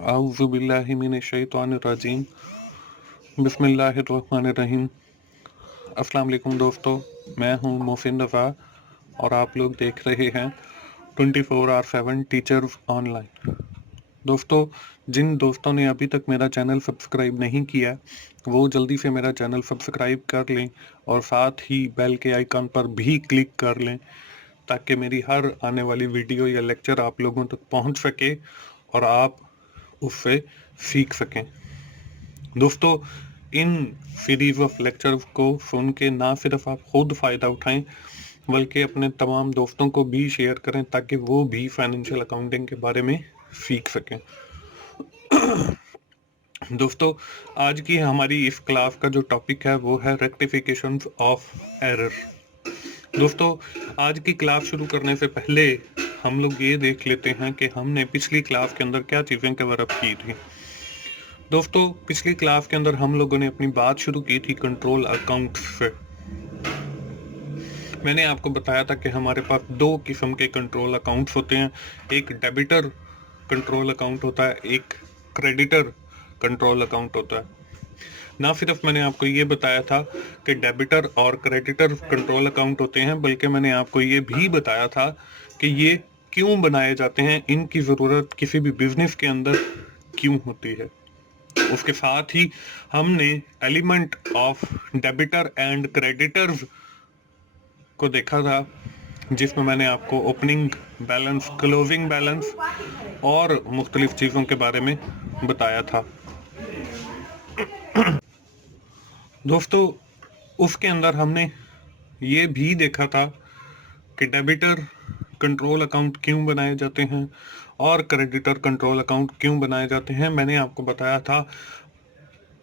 आऊज़ुबिल्लाहि मिनश्शैतानिर्रजीम बिस्मिल्लाहिर्रहमानिर्रहीम। अस्सलाम वालेकुम दोस्तों, मैं हूं मोहसिन रफ़ा और आप लोग देख रहे हैं 24/7 टीचर्स ऑनलाइन। दोस्तों, जिन दोस्तों ने अभी तक मेरा चैनल सब्सक्राइब नहीं किया वो जल्दी से मेरा चैनल सब्सक्राइब कर लें और साथ ही बेल के आइकन पर भी क्लिक कर लें ताकि मेरी हर आने वाली वीडियो या लेक्चर आप लोगों तक पहुंच सके और आप उससे सीख सकें। दोस्तों, इन सीरीज ऑफ लेक्चर्स को सुन के ना सिर्फ आप खुद फ़ायदा उठाएं बल्कि अपने तमाम दोस्तों को भी शेयर करें ताकि वो भी फाइनेंशियल अकाउंटिंग के बारे में सीख सकें। दोस्तों, आज की हमारी इस क्लास का जो टॉपिक है वो है रेक्टिफिकेशंस ऑफ एरर। दोस्तों, आज की क्लास शुरू करने से पहले हम लोग ये देख लेते हैं कि हमने पिछली क्लास के अंदर क्या चीज़ें कवर अप की थी। दोस्तों, पिछली क्लास के अंदर हम लोगों ने अपनी बात शुरू की थी कंट्रोल अकाउंट से। मैंने आपको बताया था कि हमारे पास दो किस्म के कंट्रोल अकाउंट्स होते हैं। एक डेबिटर कंट्रोल अकाउंट होता है, एक क्रेडिटर कंट्रोल अकाउंट होता है। ना सिर्फ मैंने आपको ये बताया था कि डेबिटर और क्रेडिटर कंट्रोल अकाउंट होते हैं, बल्कि मैंने आपको ये भी बताया था कि ये क्यों बनाए जाते हैं, इनकी ज़रूरत किसी भी बिजनेस के अंदर क्यों होती है। उसके साथ ही हमने element of debtor and creditors को देखा था, जिसमें मैंने आपको ओपनिंग बैलेंस, क्लोजिंग बैलेंस और मुख्तलिफ चीज़ों के बारे में बताया था। दोस्तों, उसके अंदर हमने ये भी देखा था कि डेबिटर कंट्रोल अकाउंट क्यों बनाए जाते हैं और क्रेडिटर कंट्रोल अकाउंट क्यों बनाए जाते हैं। मैंने आपको बताया था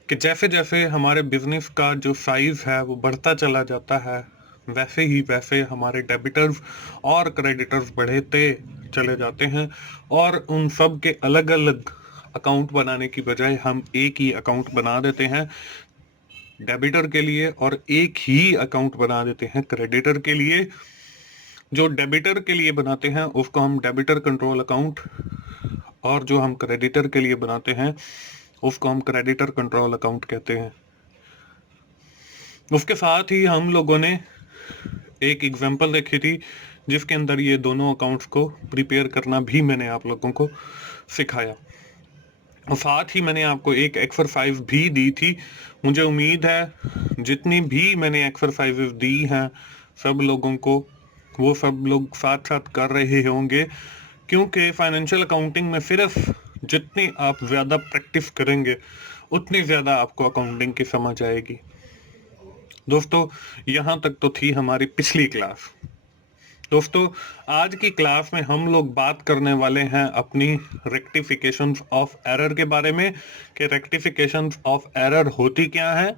कि जैसे जैसे हमारे बिजनेस का जो साइज है वो बढ़ता चला जाता है, वैसे ही वैसे हमारे डेबिटर्स और क्रेडिटर्स बढ़ते चले जाते हैं और उन सब के अलग अलग अकाउंट बनाने की बजाय हम एक ही अकाउंट बना देते हैं डेबिटर के लिए और एक ही अकाउंट बना देते हैं क्रेडिटर के लिए। जो डेबिटर के लिए बनाते हैं उसको हम डेबिटर कंट्रोल अकाउंट और जो हम क्रेडिटर के लिए बनाते हैं उसको हम क्रेडिटर कंट्रोल अकाउंट कहते हैं। उसके साथ ही हम लोगों ने एक एग्जांपल देखी थी जिसके अंदर ये दोनों अकाउंट्स को प्रिपेयर करना भी मैंने आप लोगों को सिखाया और साथ ही मैंने आपको एक एक्सरसाइज भी दी थी। मुझे उम्मीद है जितनी भी मैंने एक्सरसाइजेस दी हैं सब लोगों को वो सब लोग साथ साथ कर रहे होंगे, क्योंकि फाइनेंशियल अकाउंटिंग में सिर्फ जितनी आप ज़्यादा प्रैक्टिस करेंगे उतनी ज़्यादा आपको अकाउंटिंग की समझ आएगी। दोस्तों, यहाँ तक तो थी हमारी पिछली क्लास। दोस्तों, आज की क्लास में हम लोग बात करने वाले हैं अपनी रेक्टिफिकेशंस ऑफ एरर के बारे में कि रेक्टिफिकेशंस ऑफ एरर होती क्या है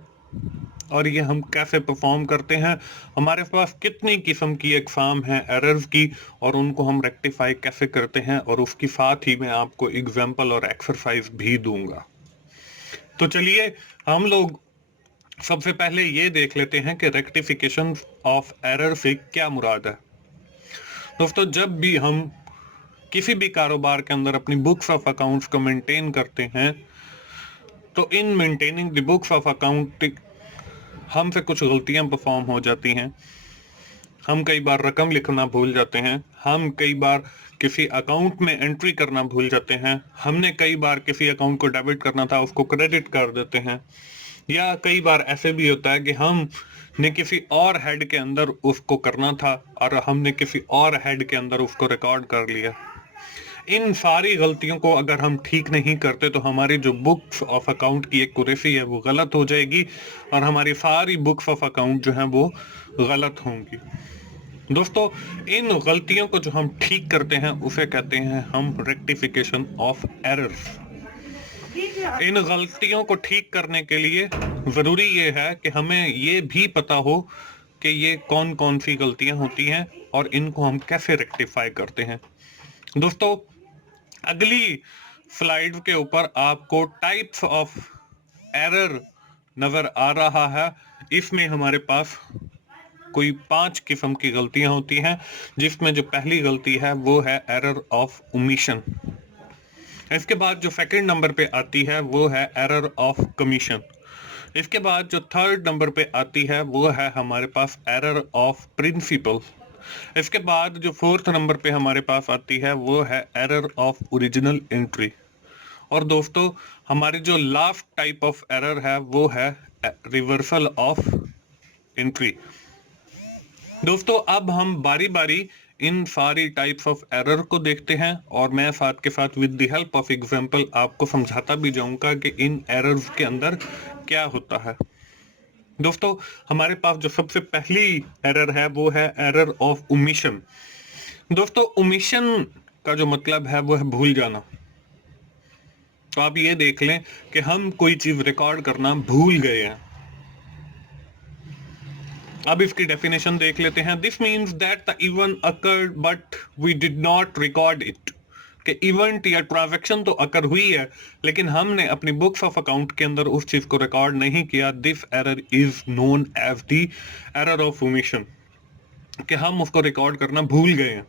और ये हम कैसे परफॉर्म करते हैं। हमारे पास कितनी किस्म की एग्जाम है एरर्स की और उनको हम रेक्टिफाई कैसे करते हैं और उसके साथ ही मैं आपको एग्जाम्पल और एक्सरसाइज भी दूंगा। तो चलिए हम लोग सबसे पहले ये देख लेते हैं कि रेक्टिफिकेशन ऑफ एरर से क्या मुराद है। दोस्तों, जब भी हम किसी भी कारोबार के अंदर अपनी बुक्स ऑफ अकाउंट्स को मेंटेन करते हैं तो in maintaining the books of account हमसे कुछ गलतियां परफॉर्म हो जाती हैं। हम कई बार रकम लिखना भूल जाते हैं, हम कई बार किसी अकाउंट में एंट्री करना भूल जाते हैं, हमने कई बार किसी अकाउंट को डेबिट करना था उसको क्रेडिट कर देते हैं, या कई बार ऐसे भी होता है कि हम ने किसी और हेड के अंदर उसको करना था और हमने किसी और हेड के अंदर उसको रिकॉर्ड कर लिया। इन सारी गलतियों को अगर हम ठीक नहीं करते तो हमारी जो बुक्स ऑफ अकाउंट की एक्यूरेसी है वो गलत हो जाएगी और हमारी सारी बुक्स ऑफ अकाउंट जो है वो गलत होंगी। दोस्तों, इन गलतियों को जो हम ठीक करते हैं उसे कहते हैं हम रेक्टिफिकेशन ऑफ एरर्स। इन गलतियों को ठीक करने के लिए जरूरी ये है कि हमें ये भी पता हो कि ये कौन कौन सी गलतियां होती हैं और इनको हम कैसे रेक्टिफाई करते हैं। दोस्तों, अगली स्लाइड के ऊपर आपको टाइप्स ऑफ एरर नजर आ रहा है। इसमें हमारे पास कोई 5 किस्म की गलतियां होती हैं, जिसमें जो पहली गलती है वो है एरर ऑफ ओमिशन। इसके बाद जो सेकंड नंबर पे आती है वो है एरर ऑफ कमीशन। इसके बाद जो थर्ड नंबर पे आती है वो है हमारे पास एरर ऑफ प्रिंसिपल। इसके बाद जो फोर्थ नंबर पे हमारे पास आती है वो है एरर ऑफ ओरिजिनल एंट्री। और दोस्तों हमारी जो लास्ट टाइप ऑफ एरर है वो है रिवर्सल ऑफ एंट्री। दोस्तों अब हम बारी बारी इन सारी टाइप्स ऑफ एरर को देखते हैं और मैं साथ के साथ with the help of example आपको समझाता भी जाऊंगा कि इन एरर्स के अंदर क्या होता है। दोस्तों हमारे पास जो सबसे पहली एरर है वो है एरर ऑफ ओमिशन। दोस्तों ओमिशन का जो मतलब है वो है भूल जाना। तो आप ये देख लें कि हम कोई चीज रिकॉर्ड करना भूल गए हैं। अब इसकी डेफिनेशन देख लेते हैं। This means that the event occurred but we did not record it. कि इवेंट या ट्रांजैक्शन तो अकर हुई है लेकिन हमने अपनी बुक्स ऑफ अकाउंट के अंदर उस चीज को रिकॉर्ड नहीं किया। This error is known as the error of omission. कि हम उसको रिकॉर्ड करना भूल गए हैं।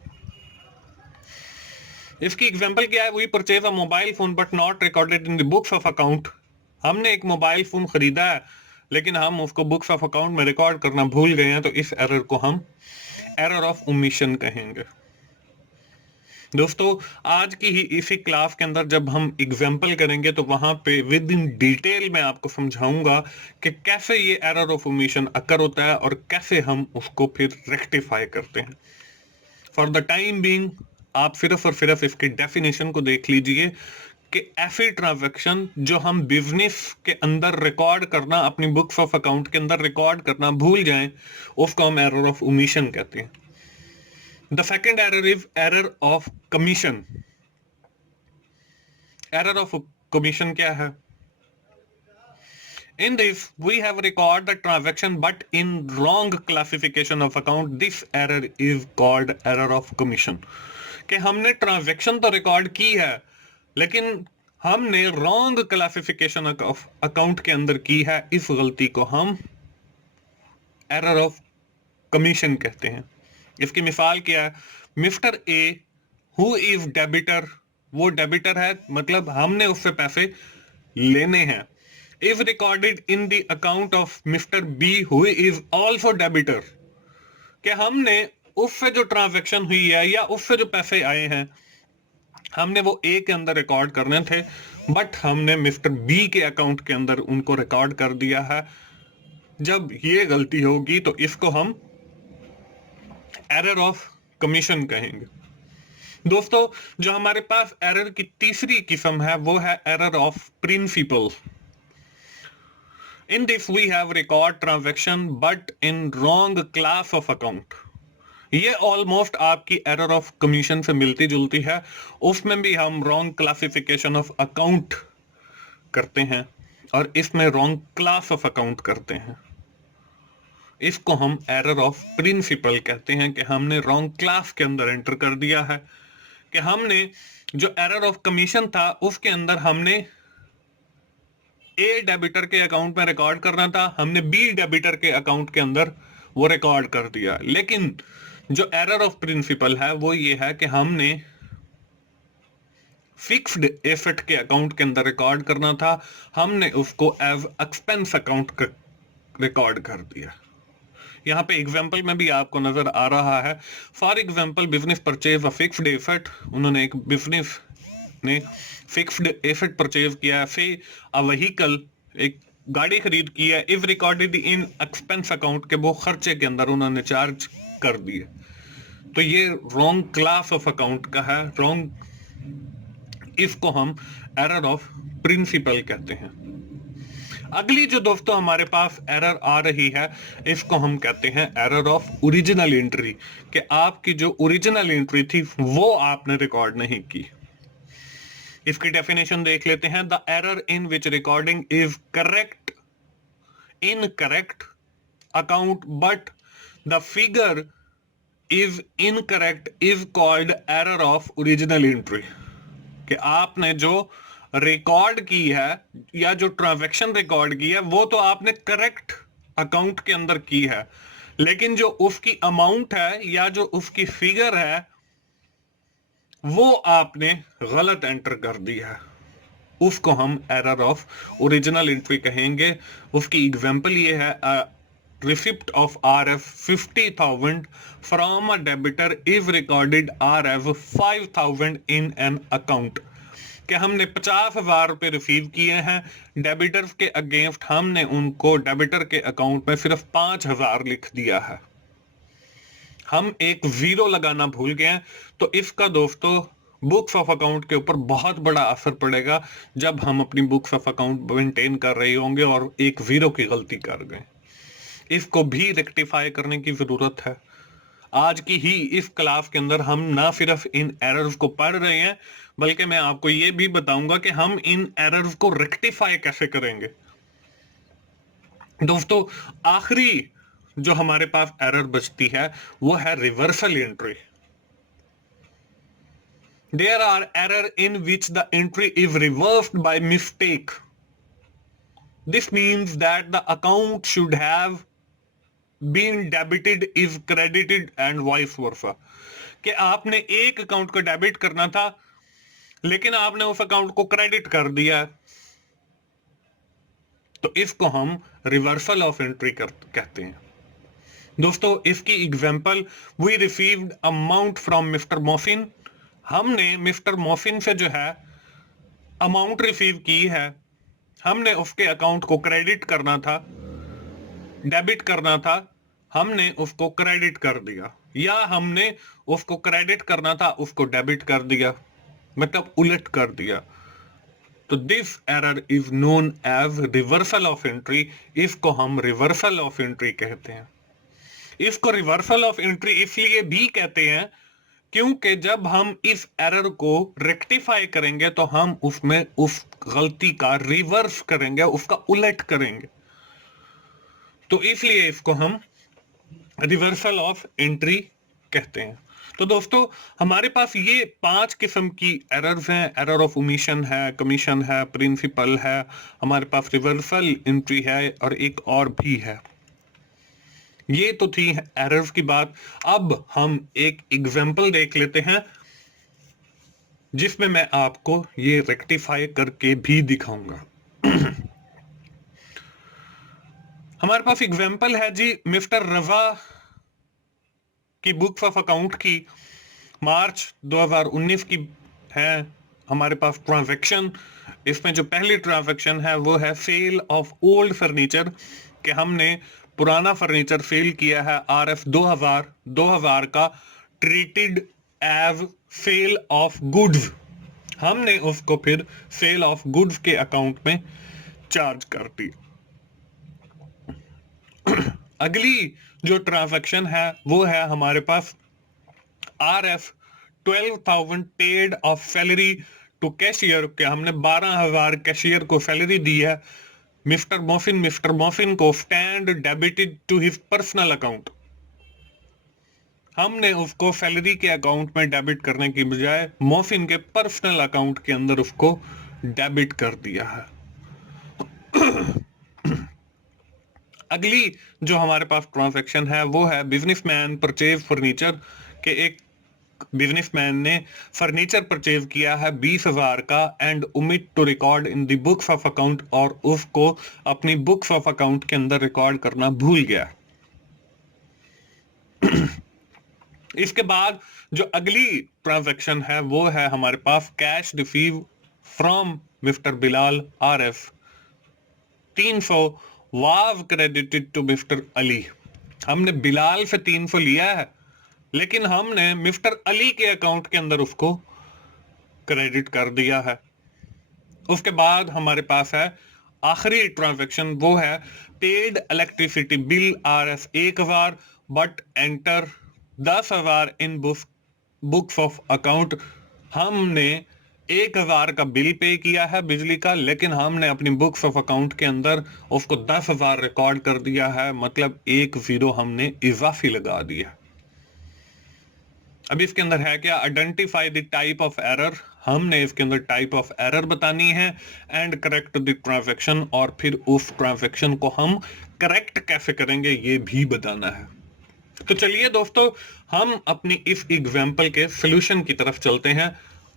इसकी एग्जांपल क्या है? We purchase a mobile phone but not recorded in the books of account. हमने एक मोबाइल फोन खरीदा है लेकिन हम उसको बुक्स ऑफ अकाउंट में रिकॉर्ड करना भूल गए हैं, तो इस एरर को हम एरर ऑफ ओमिशन कहेंगे। दोस्तों आज की ही इसी क्लास के अंदर जब हम एग्जाम्पल करेंगे तो वहां पे विद इन डिटेल मैं आपको समझाऊंगा कि कैसे ये एरर ऑफ ओमिशन अकर होता है और कैसे हम उसको फिर रेक्टिफाई करते हैं। फॉर द टाइम बीइंग आप सिर्फ और सिर्फ इसकी डेफिनेशन को देख लीजिए कि ऐसी ट्रांजैक्शन जो हम बिजनेस के अंदर रिकॉर्ड करना, अपनी बुक्स ऑफ अकाउंट के अंदर रिकॉर्ड करना भूल जाएं, उसको हम एरर ऑफ ओमिशन कहते हैं। The second error is error of commission. Error of commission क्या है? In this, we have record the transaction but in wrong classification of account. This error is called error of commission. कि हमने transaction तो record की है लेकिन हमने wrong classification of account के अंदर की है। इस गलती को हम एरर ऑफ कमीशन कहते हैं। इसकी मिसाल क्या है? Mister A who is debtor, वो डेबिटर है मतलब हमने उससे पैसे लेने हैं, is recorded in the account of mister B who is also debtor. कि हमने उससे जो ट्रांजैक्शन हुई है या उससे जो पैसे आए हैं हमने वो ए के अंदर रिकॉर्ड करने थे बट हमने मिस्टर बी के अकाउंट के अंदर उनको रिकॉर्ड कर दिया है। जब ये गलती होगी तो इसको हम एरर ऑफ कमीशन कहेंगे। दोस्तों जो हमारे पास एरर की तीसरी किस्म है वो है error of principle. In this we have record transaction but in wrong class of account. ये ऑलमोस्ट आपकी एरर ऑफ कमीशन से मिलती जुलती है। उसमें भी हम रॉन्ग क्लासिफिकेशन ऑफ अकाउंट करते हैं और इसमें रॉन्ग क्लास ऑफ अकाउंट करते हैं। इसको हम एरर ऑफ प्रिंसिपल कहते हैं कि हमने रॉन्ग क्लास के अंदर एंटर कर दिया है। कि हमने जो एरर ऑफ कमीशन था उसके अंदर हमने ए डेबिटर के अकाउंट में रिकॉर्ड करना था, हमने बी डेबिटर के अकाउंट के अंदर वो रिकॉर्ड कर दिया। लेकिन जो एरर ऑफ प्रिंसिपल है वो ये है कि हमने फिक्स्ड एसेट के अकाउंट के अंदर रिकॉर्ड करना था, हमने उसको एज एक्सपेंस अकाउंट रिकॉर्ड कर दिया। यहाँ पे एग्जांपल में भी आपको नजर आ रहा है। For example business purchase a fixed asset. उन्होंने एक बिजनेस ने फिक्स्ड एसेट परचेज किया, फिर अ व्हीकल एक गाड़ी खरीद की है, if recorded in expense account के वो खर्चे के अंदर उन्होंने चार्ज कर दिए। तो ये रॉन्ग क्लास ऑफ अकाउंट का है, रॉन्ग, इसको हम एरर ऑफ प्रिंसिपल कहते हैं। अगली जो दोस्तों हमारे पास एरर आ रही है इसको हम कहते हैं एरर ऑफ ओरिजिनल एंट्री। कि आपकी जो ओरिजिनल एंट्री थी वो आपने रिकॉर्ड नहीं की। इसकी डेफिनेशन देख लेते हैं। The error in which recording is correct in correct account but the figure is incorrect is called error of original entry. कि आपने जो रिकॉर्ड की है या जो ट्रांजैक्शन रिकॉर्ड की है वो तो आपने करेक्ट अकाउंट के अंदर की है, लेकिन जो उसकी अमाउंट है या जो उसकी फिगर है वो आपने गलत एंटर कर दिया है, उसको हम एरर ऑफ ओरिजिनल एंट्री कहेंगे। उसकी एग्जांपल ये है, receipt of RF 50,000 from a debtor is recorded RF 5,000 in an account. कि हमने 50,000 रुपए रिसीव किए हैं डेबिटर्स के अगेंस्ट, हमने उनको डेबिटर के अकाउंट में सिर्फ 5,000 लिख दिया है, हम एक जीरो लगाना भूल गए हैं। तो इसका दोस्तों बुक्स ऑफ अकाउंट के ऊपर बहुत बड़ा असर पड़ेगा जब हम अपनी बुक्स ऑफ अकाउंट मेंटेन कर रहे होंगे और एक जीरो की गलती कर गए। इसको भी रेक्टिफाई करने की जरूरत है। आज की ही इस क्लास के अंदर हम ना सिर्फ इन एरर्स को पढ़ रहे हैं, बल्कि मैं आपको ये भी बताऊंगा कि हम इन एरर्स को रेक्टिफाई कैसे करेंगे। दोस्तों आखिरी जो हमारे पास एरर बचती है वो है reversal entry. There are error in which the entry is reversed by mistake. This means that the account should have been debited is credited and vice versa. कि आपने एक अकाउंट को डेबिट करना था लेकिन आपने उस अकाउंट को क्रेडिट कर दिया, तो इसको हम रिवर्सल ऑफ एंट्री कहते हैं। दोस्तों इसकी example, we received amount from mister Mohsin. हमने मिस्टर मोहसिन से जो है अमाउंट रिसीव की है, हमने उसके अकाउंट को क्रेडिट करना था, डेबिट करना था, हमने उसको क्रेडिट कर दिया, या हमने उसको क्रेडिट करना था उसको डेबिट कर दिया, मतलब उलट कर दिया। तो this error is known as reversal of entry. इसको हम रिवर्सल ऑफ एंट्री कहते हैं। इसको रिवर्सल ऑफ एंट्री इसलिए भी कहते हैं क्योंकि जब हम इस एरर को रेक्टिफाई करेंगे तो हम उसमें उस गलती का रिवर्स करेंगे, उसका उलट करेंगे, तो इसलिए इसको हम रिवर्सल ऑफ एंट्री कहते हैं। तो दोस्तों हमारे पास ये 5 किस्म की एरर्स हैं। एरर ऑफ ओमिशन है, कमीशन है, प्रिंसिपल है, हमारे पास रिवर्सल एंट्री है और एक और भी है। ये तो थी एरर्स की बात। अब हम एक एग्जांपल देख लेते हैं जिसमें मैं आपको ये रेक्टिफाई करके भी दिखाऊंगा। हमारे पास एग्जांपल है जी मिस्टर रजा की बुक्स ऑफ अकाउंट की, मार्च 2019 की है। हमारे पास ट्रांजैक्शन, इसमें जो पहली ट्रांजैक्शन है वो है सेल ऑफ ओल्ड फर्नीचर, कि हमने पुराना फर्नीचर सेल किया है RF 2000 का, treated as sale of goods. हमने उसको फिर सेल ऑफ गुड्स के अकाउंट में चार्ज कर दी। अगली जो ट्रांजैक्शन है वो है हमारे पास RF 12,000 paid of salary to cashier, के हमने 12,000 कैशियर को सैलरी दी है। मिस्टर मोहसिन को stand debited to his personal account. हमने उसको सैलरी के अकाउंट में डेबिट करने की बजाय मोहसिन के पर्सनल अकाउंट के अंदर उसको डेबिट कर दिया है। अगली जो हमारे पास ट्रांजैक्शन है वो है बिजनेसमैन परचेज फर्नीचर, के एक बिजनेसमैन ने फर्नीचर परचेज किया है 20,000 का and omit to record in the books of account, और उसको अपनी बुक्स ऑफ अकाउंट के अंदर रिकॉर्ड करना भूल गया। इसके बाद जो अगली ट्रांजैक्शन है वो है हमारे पास cash receive from mister Bilal RF 300 was credited to mister Ali. हमने बिलाल से 300 लिया है लेकिन हमने मिस्टर अली के अकाउंट के अंदर उसको क्रेडिट कर दिया है। उसके बाद हमारे पास है आखिरी ट्रांजैक्शन, वो है paid electricity bill RF 1,000 but enter 10,000 in books of account. हमने 1,000 का बिल पे किया है बिजली का, लेकिन हमने अपनी बुक्स ऑफ अकाउंट के अंदर उसको 10,000 रिकॉर्ड कर दिया है, मतलब एक जीरो हमने इजाफी लगा दिया। अब इसके अंदर है क्या, identify the type of error. हमने इसके अंदर टाइप ऑफ एरर बतानी है एंड करेक्ट द ट्रांजैक्शन, और फिर उस ट्रांजैक्शन को हम करेक्ट कैसे करेंगे ये भी बताना है। तो चलिए दोस्तों, हम अपनी इस एग्जाम्पल के सोल्यूशन की तरफ चलते हैं।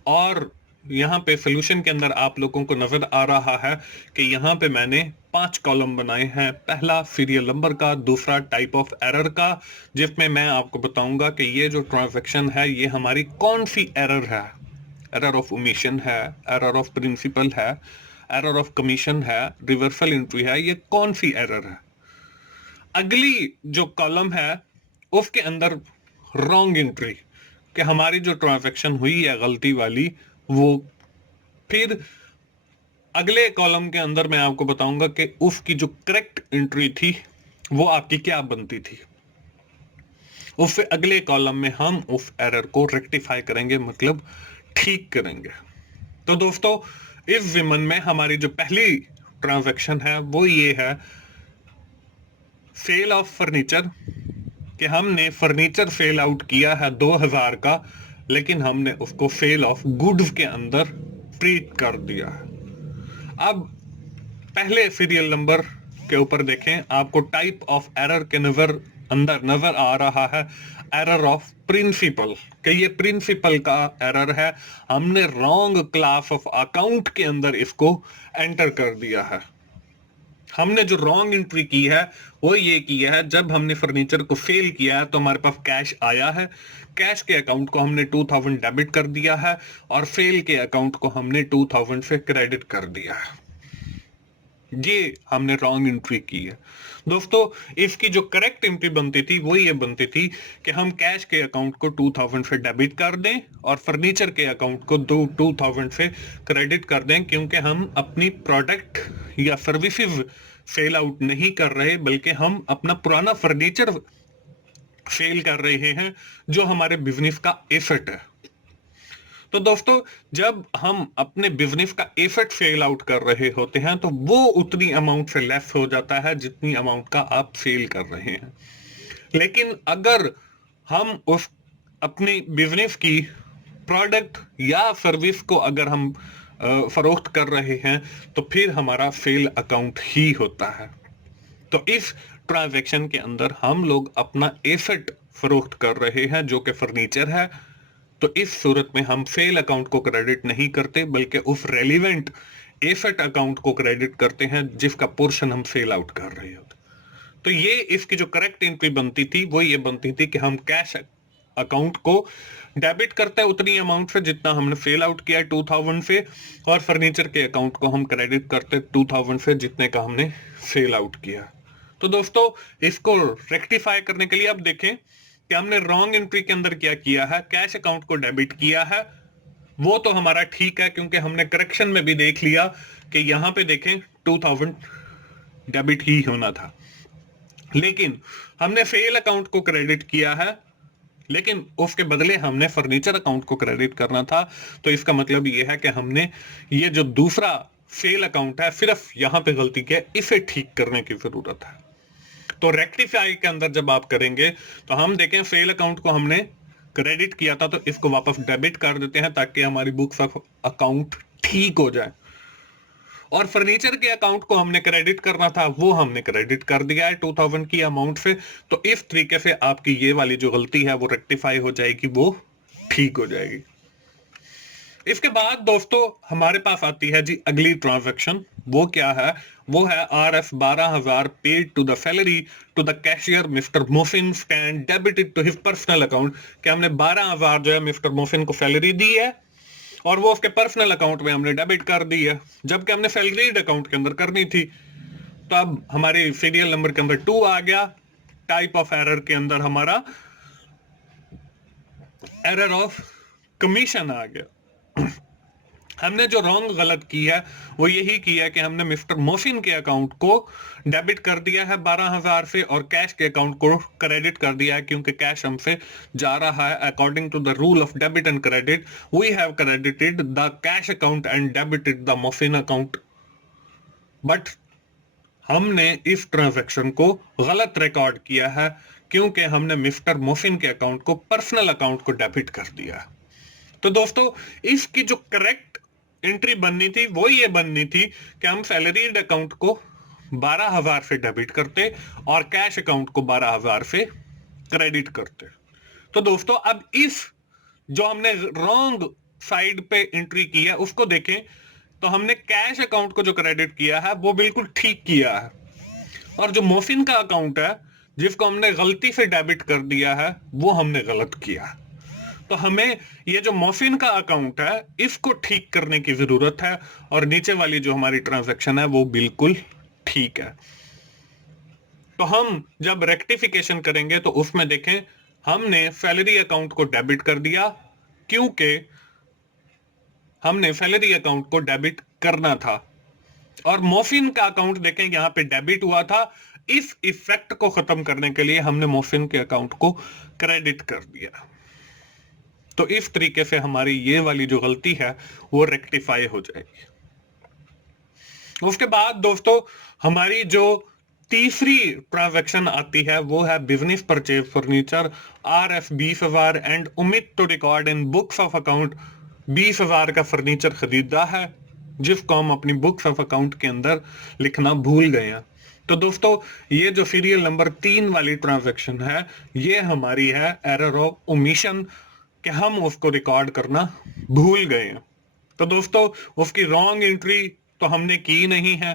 और यहाँ पे सोल्यूशन के अंदर आप लोगों को नजर आ रहा है कि यहाँ पे मैंने 5 कॉलम बनाए हैं। पहला सीरियल नंबर का, दूसरा टाइप ऑफ एरर का, जिसमें मैं आपको बताऊंगा कि ये जो ट्रांजैक्शन है ये हमारी कौन सी एरर है। एरर ऑफ ओमिशन है, एरर ऑफ प्रिंसिपल है, एरर ऑफ कमीशन है, रिवर्सल एंट्री है, ये कौन सी एरर है। अगली जो कॉलम है उसके अंदर रॉन्ग एंट्री, कि हमारी जो ट्रांजैक्शन हुई है गलती वाली वो। फिर अगले कॉलम के अंदर मैं आपको बताऊंगा कि उसकी जो करेक्ट एंट्री थी वो आपकी क्या बनती थी। उससे अगले कॉलम में हम उस एरर को रेक्टिफाई करेंगे, मतलब ठीक करेंगे। तो दोस्तों, इस जिमन में हमारी जो पहली ट्रांजैक्शन है वो ये है, सेल ऑफ फर्नीचर। कि हमने फर्नीचर सेल आउट किया है 2000 का, लेकिन हमने उसको सेल ऑफ गुड्स के अंदर ट्रीट कर दिया है। अब पहले सीरियल नंबर के ऊपर देखें, आपको टाइप ऑफ एरर के अंदर नजर आ रहा है एरर ऑफ प्रिंसिपल, कि ये प्रिंसिपल का एरर है। हमने रॉन्ग क्लास ऑफ अकाउंट के अंदर इसको एंटर कर दिया है। हमने जो रॉन्ग एंट्री की है वो ये किया है, जब हमने फर्नीचर को सेल किया है तो हमारे पास कैश आया है, कैश के अकाउंट को हमने 2000 डेबिट कर दिया है और सेल के अकाउंट को हमने 2000 से क्रेडिट कर दिया है। ये हमने रॉन्ग एंट्री की है दोस्तों। इसकी जो करेक्ट एंट्री बनती थी वो ये बनती थी कि हम कैश के अकाउंट को 2000 से डेबिट कर दें और फर्नीचर के अकाउंट को 2000 से क्रेडिट कर दें, क्योंकि हम अपनी प्रोडक्ट या सर्विसेज सेल आउट नहीं कर रहे, बल्कि हम अपना पुराना फर्नीचर सेल कर रहे हैं जो हमारे बिजनेस का एसेट है। तो दोस्तों, जब हम अपने बिजनेस का एसेट सेल आउट कर रहे होते हैं तो वो उतनी अमाउंट से लेस हो जाता है जितनी अमाउंट का आप सेल कर रहे हैं। लेकिन अगर हम उस अपनी बिजनेस की प्रोडक्ट या सर्विस को अगर हम फरोख्त कर रहे हैं तो फिर हमारा सेल अकाउंट ही होता है। तो इस ट्रांजैक्शन के अंदर हम लोग अपना एसेट फरोख्त कर रहे हैं जो कि फर्नीचर है। तो इस सूरत में हम सेल अकाउंट को क्रेडिट नहीं करते, बल्कि उस रेलिवेंट एसेट अकाउंट को क्रेडिट करते हैं जिसका पोर्शन हम सेल आउट कर रहे होते। तो ये इसकी जो करेक्ट एंट्री बनती थी वो ये बनती थी कि हम कैश अकाउंट को डेबिट करते हैं उतनी अमाउंट से जितना हमने सेल आउट किया 2000 से, और फर्नीचर के अकाउंट को हम क्रेडिट करते 2000 से जितने का हमने सेल आउट किया। तो दोस्तों, इसको रेक्टिफाई करने के लिए अब देखें कि हमने रॉन्ग एंट्री के अंदर क्या किया है। कैश अकाउंट को डेबिट किया है, वो तो हमारा ठीक है क्योंकि हमने करेक्शन में भी देख लिया कि यहां पे देखें 2000 डेबिट ही होना था। लेकिन हमने सेल अकाउंट को क्रेडिट किया है, लेकिन उसके बदले हमने फर्नीचर अकाउंट को क्रेडिट करना था। तो इसका मतलब यह है कि हमने ये जो दूसरा सेल अकाउंट है सिर्फ यहां पे गलती की है, इसे ठीक करने की जरूरत है। तो रेक्टिफाई के अंदर जब आप करेंगे तो हम देखें सेल अकाउंट को हमने क्रेडिट किया था तो इसको वापस डेबिट कर देते हैं ताकि हमारी बुक्स ऑफ अकाउंट ठीक हो जाए। और फर्नीचर के अकाउंट को हमने क्रेडिट करना था, वो हमने क्रेडिट कर दिया है 2000 की अमाउंट से। तो इस तरीके से आपकी ये वाली जो गलती है वो रेक्टिफाई हो जाएगी, वो ठीक हो जाएगी। इसके बाद दोस्तों हमारे पास आती है जी अगली ट्रांजैक्शन। वो क्या है? वो है RF 12,000 paid to the salary to the cashier mister Mohsin stand debited to his personal account. कि हमने 12,000 जो है मिस्टर मोहसिन को सैलरी दी है और वो उसके पर्सनल अकाउंट में हमने डेबिट कर दी है, जबकि हमने सैलरीड अकाउंट के अंदर करनी थी। तो अब हमारे सीरियल नंबर के अंदर 2 आ गया। टाइप ऑफ एरर के अंदर हमारा एरर ऑफ कमीशन आ गया। हमने जो रॉन्ग गलत की है वो यही किया कि हमने मिस्टर मोहसिन के अकाउंट को डेबिट कर दिया है 12,000 से और कैश के अकाउंट को क्रेडिट कर दिया है, क्योंकि कैश हमसे जा रहा है। According to the rule of debit and credit we have credited the cash account and debited the Mohsin account. But हमने इस ट्रांजैक्शन को गलत रिकॉर्ड किया है, क्योंकि हमने मिस्टर मोहसिन के अकाउंट को पर्सनल अकाउंट को डेबिट कर दिया है। तो दोस्तों, इसकी जो करेक्ट एंट्री बननी थी वो ये बननी थी कि हम सैलरीड अकाउंट को 12,000 से डेबिट करते और कैश अकाउंट को 12,000 से क्रेडिट करते। तो दोस्तों अब इस जो हमने रॉन्ग साइड पे एंट्री की है उसको देखें तो हमने कैश अकाउंट को जो क्रेडिट किया है वो बिल्कुल ठीक किया है, और जो मोफिन का अकाउंट है जिसको हमने गलती से डेबिट कर दिया है वो हमने गलत किया है। तो हमें ये जो मोफिन का अकाउंट है इसको ठीक करने की जरूरत है, और नीचे वाली जो हमारी ट्रांजैक्शन है वो बिल्कुल ठीक है। तो हम जब रेक्टिफिकेशन करेंगे तो उसमें देखें हमने सैलरी अकाउंट को डेबिट कर दिया, क्योंकि हमने सैलरी अकाउंट को डेबिट करना था, और मोफिन का अकाउंट देखें यहां पे डेबिट हुआ था। इस इफेक्ट को खत्म करने के लिए हमने मोफिन के अकाउंट को क्रेडिट कर दिया। तो इस तरीके से हमारी ये वाली जो गलती है वो रेक्टिफाई हो जाएगी। उसके बाद दोस्तों हमारी जो तीसरी ट्रांजैक्शन आती है वो है business purchase furniture RF 20,000 and omit to record in books of account 20,000 का फर्नीचर खरीदा है, जिसको हम अपनी बुक्स ऑफ अकाउंट के अंदर लिखना भूल गए हैं। तो दोस्तों ये जो सीरियल नंबर 3 वाली ट्रांजैक्शन है ये हमारी है एरर ऑफ ओमिशन, कि हम उसको रिकॉर्ड करना भूल गए हैं। तो दोस्तों उसकी रॉन्ग एंट्री तो हमने की नहीं है,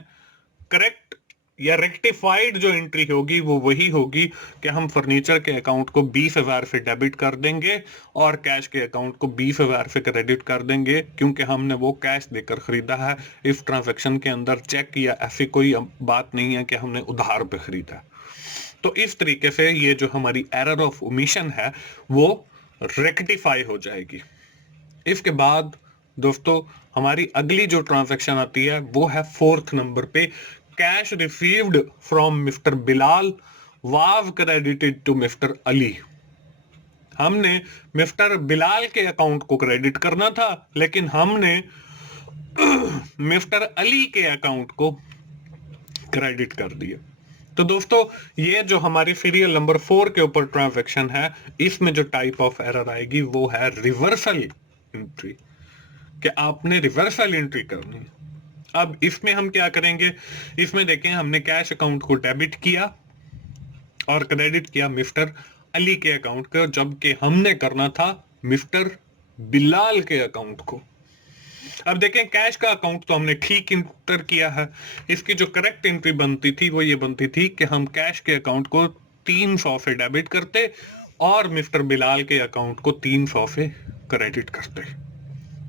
करेक्ट या रेक्टिफाइड जो एंट्री होगी वो वही होगी कि हम फर्नीचर के अकाउंट को 20,000 से डेबिट कर देंगे और कैश के अकाउंट को 20,000 से क्रेडिट कर देंगे, क्योंकि हमने वो कैश देकर खरीदा है। इस ट्रांजैक्शन के अंदर चेक या ऐसी कोई बात नहीं है कि हमने उधार पे खरीदा। तो इस तरीके से ये जो हमारी एरर ऑफ ओमिशन है वो रेक्टिफाई हो जाएगी। इसके बाद दोस्तों हमारी अगली जो ट्रांजैक्शन आती है वो है 4th नंबर पे, cash received from mister Bilal was credited to mister Ali. हमने मिस्टर बिलाल के अकाउंट को क्रेडिट करना था, लेकिन हमने मिस्टर अली के अकाउंट को क्रेडिट कर दिया। तो दोस्तों ये जो हमारी सीरियल नंबर 4 के ऊपर ट्रांजैक्शन है इसमें जो टाइप ऑफ एरर आएगी वो है रिवर्सल एंट्री, कि आपने रिवर्सल एंट्री करनी है। अब इसमें हम क्या करेंगे, इसमें देखें हमने कैश अकाउंट को डेबिट किया और क्रेडिट किया मिस्टर अली के अकाउंट को, जबकि हमने करना था मिस्टर बिलाल के अकाउंट को। अब देखें कैश का अकाउंट तो हमने ठीक इंटर किया है, इसकी जो करेक्ट एंट्री बनती थी वो ये बनती थी कि हम कैश के अकाउंट को 300 से डेबिट करते और मिस्टर बिलाल के अकाउंट को 300 से क्रेडिट करते।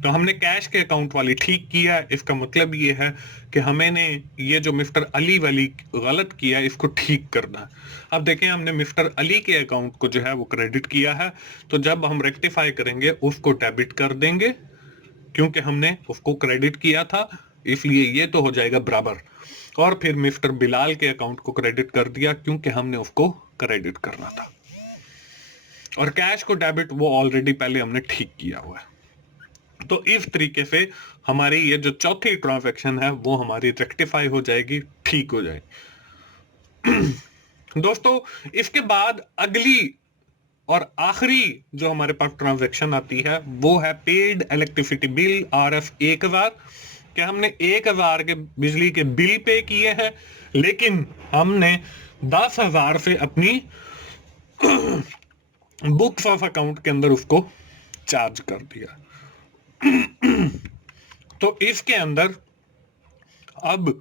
तो हमने कैश के अकाउंट वाली ठीक किया, इसका मतलब ये है कि हमने ये जो मिस्टर अली वाली गलत किया इसको ठीक करना है। अब देखें हमने मिस्टर अली के अकाउंट को जो है वो क्रेडिट किया है, तो जब हम रेक्टिफाई करेंगे उसको डेबिट कर देंगे, क्योंकि हमने उसको क्रेडिट किया था, इसलिए ये तो हो जाएगा बराबर। और फिर मिस्टर बिलाल के अकाउंट को क्रेडिट कर दिया क्योंकि हमने उसको क्रेडिट करना था, और कैश को डेबिट वो ऑलरेडी पहले हमने ठीक किया हुआ है। तो इस तरीके से हमारी ये जो चौथी ट्रांजैक्शन है वो हमारी रेक्टिफाई हो जाएगी, ठीक हो जाएगी। दोस्तों इसके बाद अगली और आखिरी जो हमारे पास ट्रांजैक्शन आती है वो है पेड इलेक्ट्रिसिटी बिल RF 1,000, कि हमने 1,000 के बिजली के बिल पे किए हैं, लेकिन हमने 10,000 से अपनी बुक्स ऑफ अकाउंट के अंदर उसको चार्ज कर दिया। तो इसके अंदर अब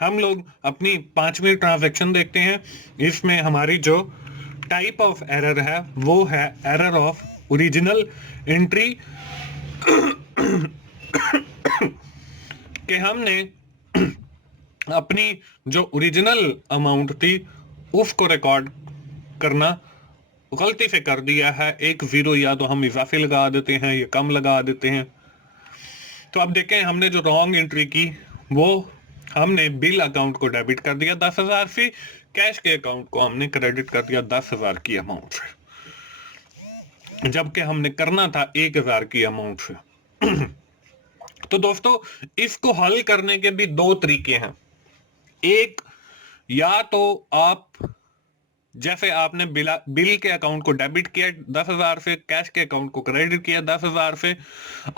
हम लोग अपनी 5वीं ट्रांजैक्शन देखते हैं। इसमें हमारी जो टाइप ऑफ एरर है वो है एरर ऑफ ओरिजिनल एंट्री, कि हमने अपनी जो ओरिजिनल अमाउंट थी उसको रिकॉर्ड करना गलती से कर दिया है। एक 0 या तो हम इजाफे लगा देते हैं या कम लगा देते हैं। तो अब देखें हमने जो रॉन्ग एंट्री की वो हमने बिल अकाउंट को डेबिट कर दिया 10,000 से, कैश के अकाउंट को हमने क्रेडिट कर दिया 10,000 की अमाउंट से, जबकि हमने करना था 1,000 की अमाउंट से। तो दोस्तों इसको हल करने के भी 2 तरीके हैं। एक, या तो आप जैसे आपने बिल के अकाउंट को डेबिट किया 10,000 से, कैश के अकाउंट को क्रेडिट किया 10,000 से,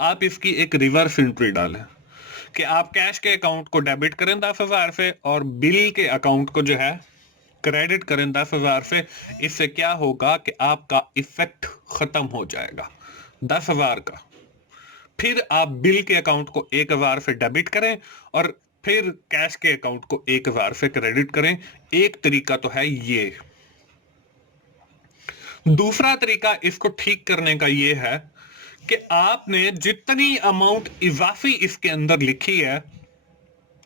आप इसकी एक रिवर्स एंट्री डालें कि आप कैश के अकाउंट को डेबिट करें 10,000 से और बिल के अकाउंट को जो है क्रेडिट करें 10,000 से, इससे क्या होगा कि आपका इफेक्ट खत्म हो जाएगा 10,000 का। फिर आप बिल के अकाउंट को 1,000 से डेबिट करें और फिर कैश के अकाउंट को 1,000 से क्रेडिट करें। एक तरीका तो है ये। दूसरा तरीका इसको ठीक करने का ये है कि आपने जितनी अमाउंट इजाफी इसके अंदर लिखी है,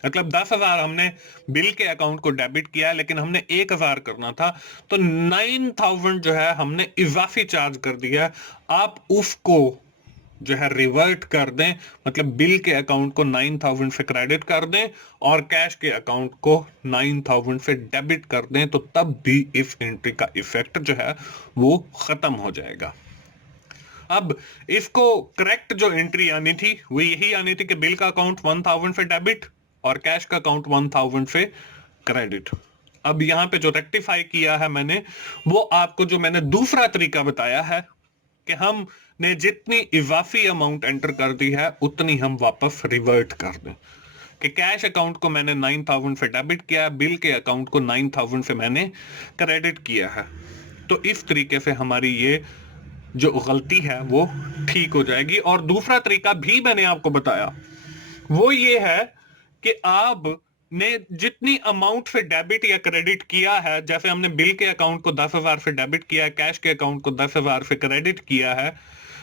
मतलब 10,000 हमने बिल के अकाउंट को डेबिट किया लेकिन हमने 1,000 करना था, तो 9,000 जो है हमने इजाफी चार्ज कर दिया। आप उसको जो है रिवर्ट कर दें, मतलब बिल के अकाउंट को 9,000 से क्रेडिट कर दें और कैश के अकाउंट को 9,000 से डेबिट कर दें, तो तब भी इस एंट्री का इफेक्ट जो है वो खत्म हो जाएगा। अब इसको करेक्ट जो एंट्री आनी थी वो यही आनी थी कि बिल का अकाउंट 1,000 से डेबिट और कैश का अकाउंट 1,000 से क्रेडिट। अब यहां पे जो रेक्टिफाई किया है मैंने, वो आपको जो मैंने दूसरा तरीका बताया है कि हमने जितनी इजाफी अमाउंट एंटर कर दी है उतनी हम वापस रिवर्ट कर दें। कि कैश अकाउंट को मैंने 9,000 से डेबिट किया है, बिल के अकाउंट को 9,000 से मैंने क्रेडिट किया है। तो इस तरीके से हमारी ये जो गलती है वो ठीक हो जाएगी। और दूसरा तरीका भी मैंने आपको बताया, वो ये है कि आप ने जितनी अमाउंट से डेबिट या क्रेडिट किया है, जैसे हमने बिल के अकाउंट को 10,000 से डेबिट किया है, कैश के अकाउंट को 10,000 से क्रेडिट किया है,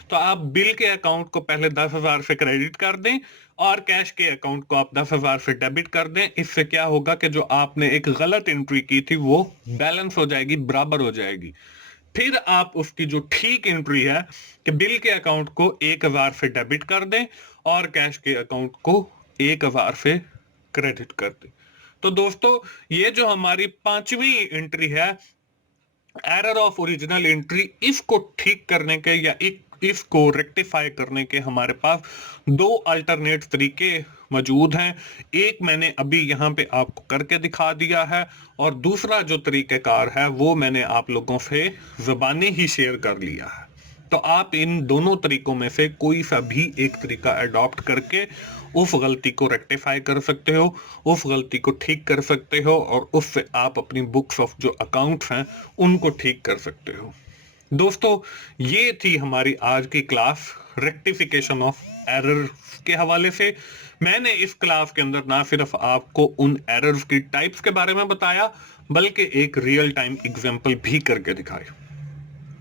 तो आप बिल के अकाउंट को पहले 10,000 से क्रेडिट कर दें और कैश के अकाउंट को आप 10,000 से डेबिट कर दें। इससे क्या होगा कि जो आपने एक गलत एंट्री की थी वो बैलेंस हो जाएगी, बराबर हो जाएगी। फिर आप उसकी जो ठीक एंट्री है कि बिल के अकाउंट को 1,000 से डेबिट कर दें और कैश के अकाउंट को 1,000 से क्रेडिट कर दें। तो दोस्तों, ये जो हमारी 5वीं एंट्री है, एरर ऑफ ओरिजिनल एंट्री, इसको ठीक करने के या इसको रेक्टिफाई करने के हमारे पास दो अल्टरनेट तरीके मौजूद हैं। एक मैंने अभी यहां पे आपको करके दिखा दिया है और दूसरा जो तरीकेकार है वो मैंने आप लोगों से ज़बानी ही शेयर कर लिया है। तो आप इन दोनों तरीकों में से कोई सा भी एक तरीका अडॉप्ट करके उस गलती को रेक्टिफाई कर सकते हो, उस गलती को ठीक कर सकते हो और उससे आप अपनी बुक्स ऑफ जो अकाउंट्स हैं उनको ठीक कर सकते हो। दोस्तों, ये थी हमारी आज की क्लास रेक्टिफिकेशन ऑफ एरर के हवाले से। मैंने इस क्लास के अंदर ना सिर्फ आपको उन एरर्स की टाइप्स के बारे में बताया, बल्कि एक रियल टाइम एग्जांपल भी करके दिखाए।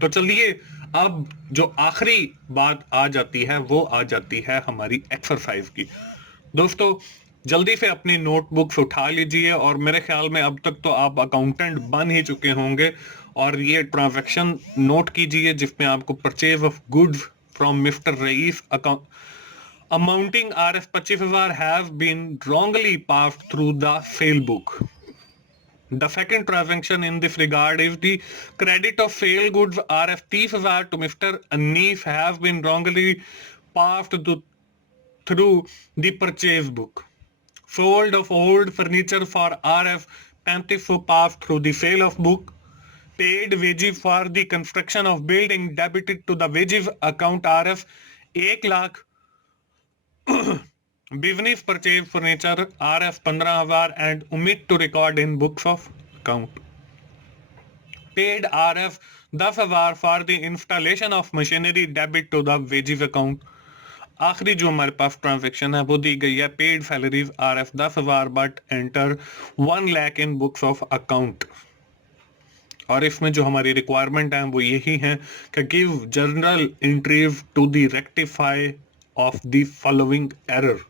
तो चलिए, अब जो आखिरी बात आ जाती है वो आ जाती है हमारी एक्सरसाइज की। दोस्तों, जल्दी से अपनी नोटबुक्स उठा लीजिए और मेरे ख्याल में अब तक तो आप अकाउंटेंट बन ही चुके होंगे और ये ट्रांजैक्शन नोट कीजिए जिसमें आपको purchase of goods from mister Rais account amounting RS 25,000 have been wrongly passed through the sale book. The second transaction in this regard is the credit of sale goods RS 30,000 to Mr. Anis has been wrongly passed through the purchase book. Sold of old furniture for RS 35 passed through the sale of book. Paid wages for the construction of building debited to the wages account RS 1 lakh. Business purchase furniture RS 15,000 and omit to record in books of account. Paid RS 10,000 for the installation of machinery debit to the wages account. आखिरी जो हमारे पास transaction है वो दी गई है paid salaries RS 10,000 but enter 1 lakh in books of account. और इसमें जो हमारी रिक्वायरमेंट है वो यही है कि give journal entries to the rectify of the following error.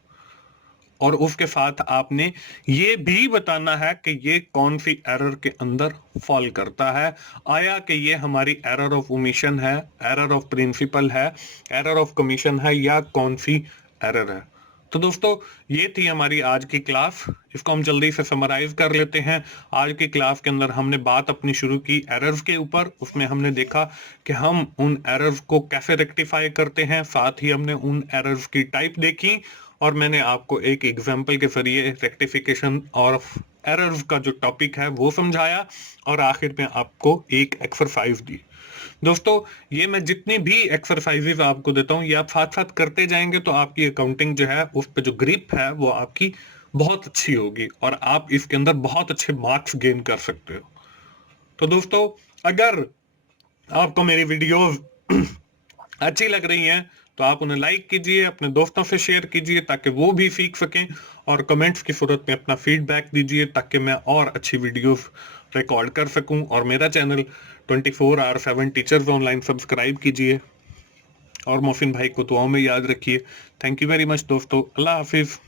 और उसके साथ आपने ये भी बताना है कि ये कौन सी एरर के अंदर फॉल करता है। आया कि ये हमारी एरर ऑफ ओमिशन है, एरर ऑफ प्रिंसिपल है, एरर ऑफ कमीशन है, या कौन सी एरर है। तो दोस्तों, ये थी हमारी आज की क्लास। इसको हम जल्दी से समराइज कर लेते हैं। आज की क्लास के अंदर हमने बात अपनी शुरू की एरर्स के ऊपर। उसमें हमने देखा कि हम उन एरर्स को कैसे रेक्टिफाई करते हैं, साथ ही हमने उन एरर्स की टाइप देखी और मैंने आपको एक एग्जाम्पल के जरिए रेक्टिफिकेशन ऑफ एरर्स का जो टॉपिक है वो समझाया और आखिर में आपको एक एक्सरसाइज दी। दोस्तों, ये मैं जितनी भी एक्सरसाइजेज आपको देता हूँ ये आप साथ साथ करते जाएंगे तो आपकी अकाउंटिंग जो है उस पर जो ग्रिप है वो आपकी बहुत अच्छी होगी और आप इसके अंदर बहुत अच्छे मार्क्स गेन कर सकते हो। तो दोस्तों, अगर आपको मेरी वीडियोस अच्छी लग रही हैं तो आप उन्हें लाइक कीजिए, अपने दोस्तों से शेयर कीजिए ताकि वो भी सीख सकें, और कमेंट्स की सूरत में अपना फीडबैक दीजिए ताकि मैं और अच्छी वीडियोस रिकॉर्ड कर सकूं। और मेरा चैनल 24/7 टीचर्स ऑनलाइन सब्सक्राइब कीजिए, और मोहसिन भाई को दुआओं में याद रखिए। थैंक यू वेरी मच दोस्तों, अल्लाह हाफिज।